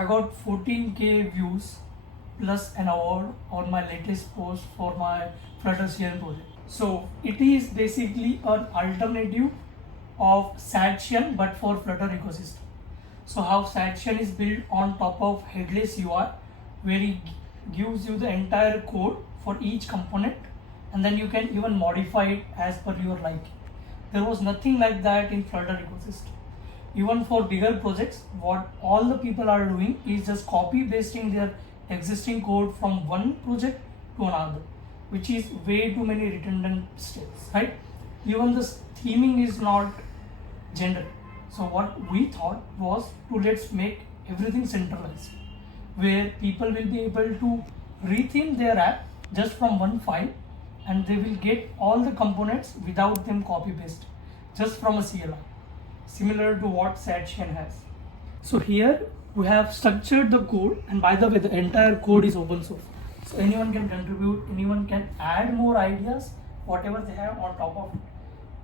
I got 14k views plus an award on my latest post for my Fluttercn project. So it is basically an alternative of Shadcn but for Flutter ecosystem. So how Shadcn is built on top of headless UI, where it gives you the entire code for each component, and then you can even modify it as per your liking. There was nothing like that in Flutter ecosystem. Even for bigger projects, what all the people are doing is just copy pasting their existing code from one project to another, which is way too many redundant steps, right? Even the theming is not generic. So what we thought was to let's make everything centralized, where people will be able to retheme their app just from one file, and they will get all the components without them copy paste, just from a CLI, similar to what Shadcn has. So here we have structured the code, and by the way, the entire code is open source. So anyone can contribute, anyone can add more ideas, whatever they have on top of it.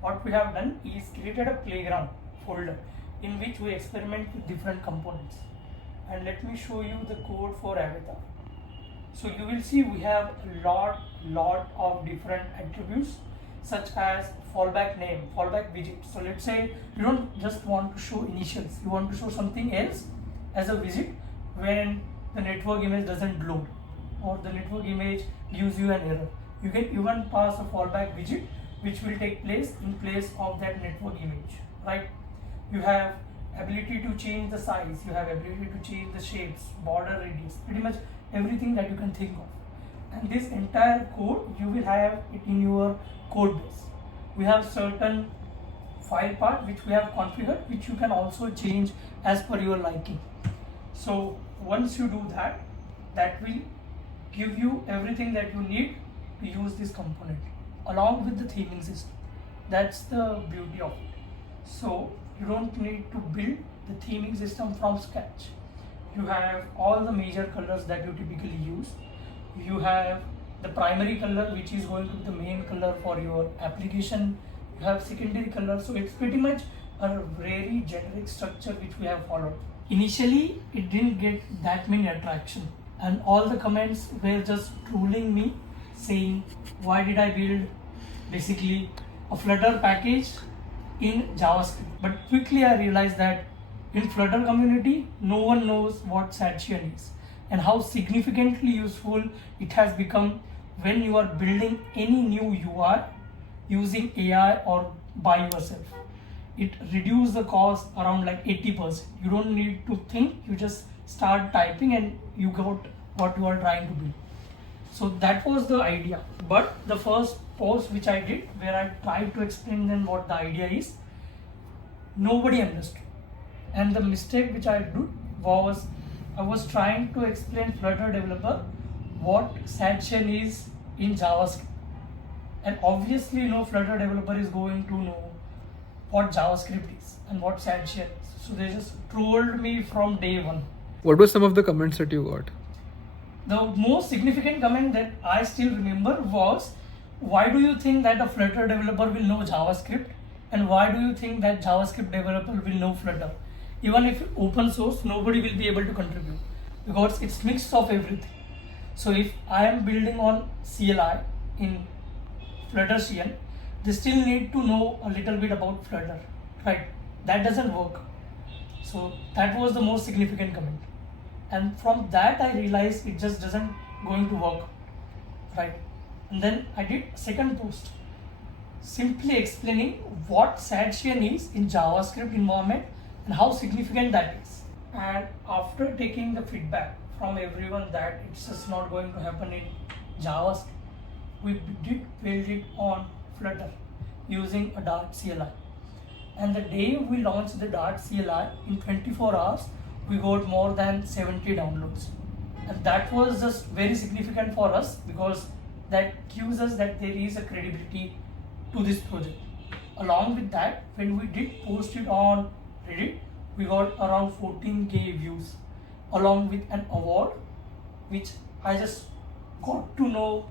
What we have done is created a playground folder in which we experiment with different components. And let me show you the code for avatar. So you will see we have a lot of different attributes, such as fallback name, fallback widget. So let's say you don't just want to show initials, you want to show something else as a widget when the network image doesn't load or the network image gives you an error. You can even pass a fallback widget which will take place in place of that network image, right? You have ability to change the size, you have ability to change the shapes, border radius, pretty much everything that you can think of. And this entire code, you will have it in your code base. We have certain file part which we have configured, which you can also change as per your liking. So once you do that, that will give you everything that you need to use this component along with the theming system. That's the beauty of it. So you don't need to build the theming system from scratch. You have all the major colors that you typically use. You have the primary color, which is going to be the main color for your application. You have secondary color. So it's pretty much a very generic structure which we have followed. Initially, it didn't get that many attraction, and all the comments were just trolling me, saying, why did I build basically a Flutter package in JavaScript? But quickly I realized that in Flutter community, no one knows what Shadcn is and how significantly useful it has become when you are building any new UI using AI or by yourself. It reduces the cost around like 80%. You don't need to think, you just start typing and you got what you are trying to build. So that was the idea. But the first post which I did, where I tried to explain them what the idea is, nobody understood. And the mistake which I did was I was trying to explain Flutter developer what Shadcn is in JavaScript. And obviously no Flutter developer is going to know what JavaScript is and what Shadcn is. So they just trolled me from day one. What were some of the comments that you got? The most significant comment that I still remember was, why do you think that a Flutter developer will know JavaScript, and why do you think that JavaScript developer will know Flutter? Even if open source, nobody will be able to contribute because it's mix of everything. So if I am building on CLI in Fluttercn, they still need to know a little bit about Flutter, right? That doesn't work. So that was the most significant comment. And from that I realized it just doesn't going to work, right? And then I did second post simply explaining what Shadcn is in JavaScript environment and how significant that is. And after taking the feedback from everyone that it's just not going to happen in JavaScript, we did build it on Flutter using a Dart CLI. And the day we launched the Dart CLI, in 24 hours, we got more than 70 downloads. And that was just very significant for us because that gives us that there is a credibility to this project. Along with that, when we did post it on Reddit, we got around 14k views along with an award, which I just got to know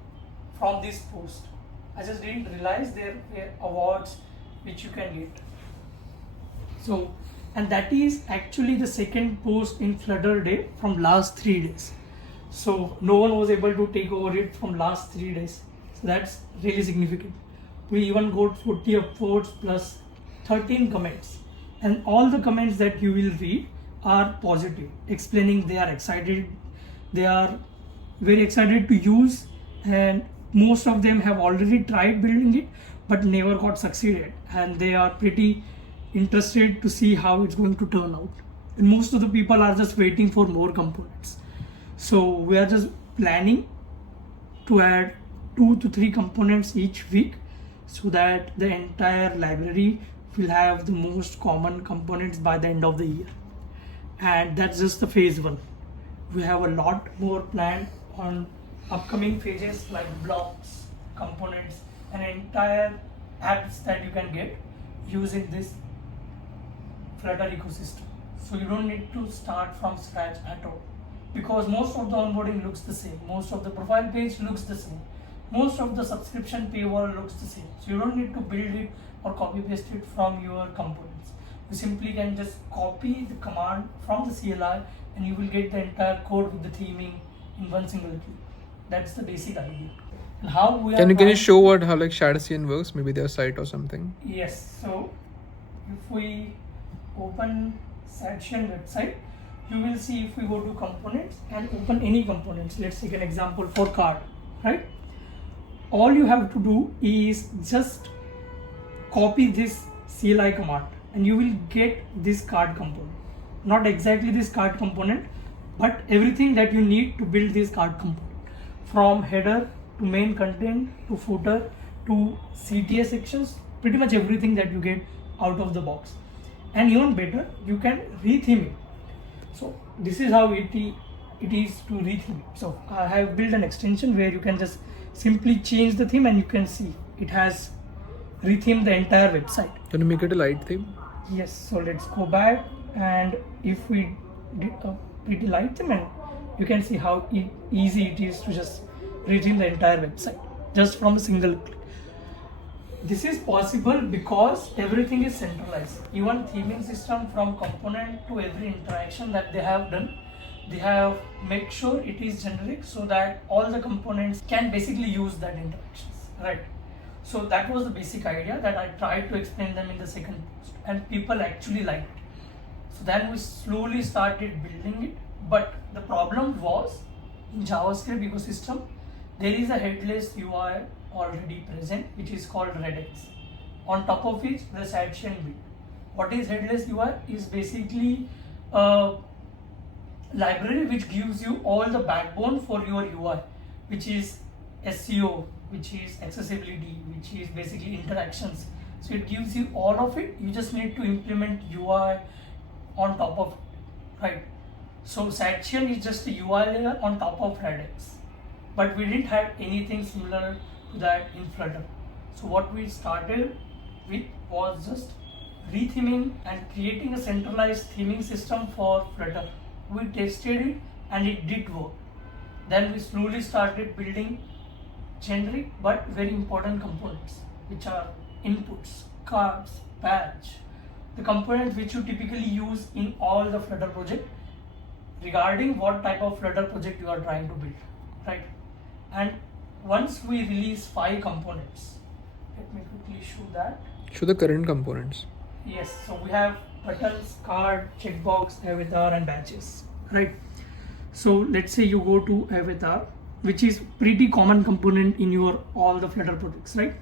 from this post. I just didn't realize there were awards which you can get. So and that is actually the second post in Flutter day from last 3 days. So no one was able to take over it from last 3 days. So that's really significant. We even got 40 upvotes plus 13 comments, and all the comments that you will read are positive, explaining they are excited, they are very excited to use, and most of them have already tried building it but never got succeeded, and they are pretty interested to see how it's going to turn out. And most of the people are just waiting for more components. So we are just planning to add 2 to 3 components each week, so that the entire library will have the most common components by the end of the year. And that's just the phase 1. We have a lot more planned on upcoming phases, like blocks, components, and entire apps that you can get using this Flutter ecosystem. So you don't need to start from scratch at all, because most of the onboarding looks the same, most of the profile page looks the same, most of the subscription paywall looks the same. So you don't need to build it or copy paste it from your components. You simply can just copy the command from the CLI and you will get the entire code with the theming in one single click. That's the basic idea. And how we are Can you show how like Shadcn works? Maybe their site or something. Yes. So if we open Shadcn website, you will see, if we go to components and open any components, let's take an example for card, right? All you have to do is just copy this CLI command and you will get this card component. Not exactly this card component, but everything that you need to build this card component, from header to main content to footer to CTA sections, pretty much everything that you get out of the box. And even better, you can retheme it. So this is how it is to retheme it. So I have built an extension where you can just simply change the theme and you can see it has rethemed the entire website. Can you make it a light theme? Yes, so let's go back, and if we did a pretty light theme, and you can see how easy it is to just retheme the entire website just from a single click. This is possible because everything is centralized. Even theming system, from component to every interaction that they have done, they have made sure it is generic so that all the components can basically use that interactions, right? So that was the basic idea that I tried to explain them in the second post, and people actually liked it. So then we slowly started building it, but the problem was, in JavaScript ecosystem, there is a headless UI already present, which is called Redux. On top of which, the Shadcn build. What is headless UI? Is basically a library which gives you all the backbone for your UI, which is SEO, which is accessibility, which is basically interactions. So it gives you all of it. You just need to implement UI on top of it, right? So Shadcn is just a UI layer on top of Redux, but we didn't have anything similar to that in Flutter. So what we started with was just retheming and creating a centralized theming system for Flutter. We tested it and it did work. Then we slowly started building generic but very important components, which are inputs, cards, badge, the components which you typically use in all the Flutter project regarding what type of Flutter project you are trying to build, right? And once we release 5 components, let me quickly show that. Show the current components. Yes, so we have buttons, card, checkbox, avatar, and badges, right? So let's say you go to avatar, which is pretty common component in your all the Flutter projects, right?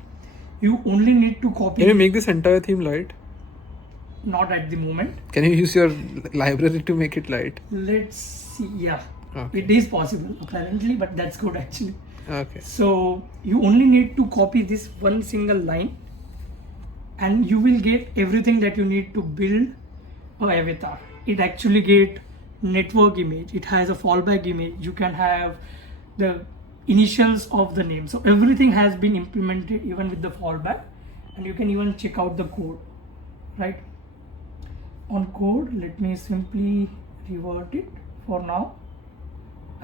You only need to copy. Can you make this entire theme light? Not at the moment. Can you use your library to make it light? Let's see. Yeah, okay. It is possible currently, but that's good actually. Okay. So you only need to copy this one single line, and you will get everything that you need to build a avatar. It actually get network image. It has a fallback image. You can have the initials of the name. So everything has been implemented even with the fallback, and you can even check out the code, right? On code, let me simply revert it for now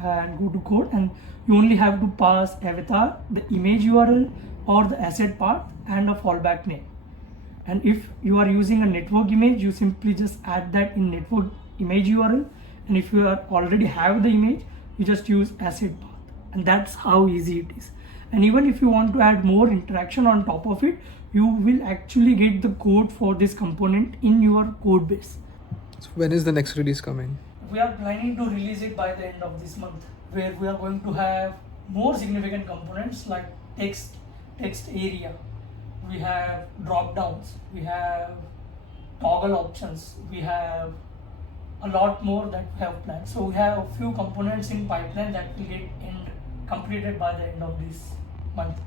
and go to code, and you only have to pass avatar, the image URL or the asset path, and a fallback name. And if you are using a network image, you simply just add that in network image URL. And if you are already have the image, you just use asset path. And that's how easy it is. And even if you want to add more interaction on top of it, you will actually get the code for this component in your code base. So when is the next release coming? We are planning to release it by the end of this month, where we are going to have more significant components like text area. We have drop downs, we have toggle options, we have a lot more that we have planned. So we have a few components in pipeline that will get completed by the end of this month.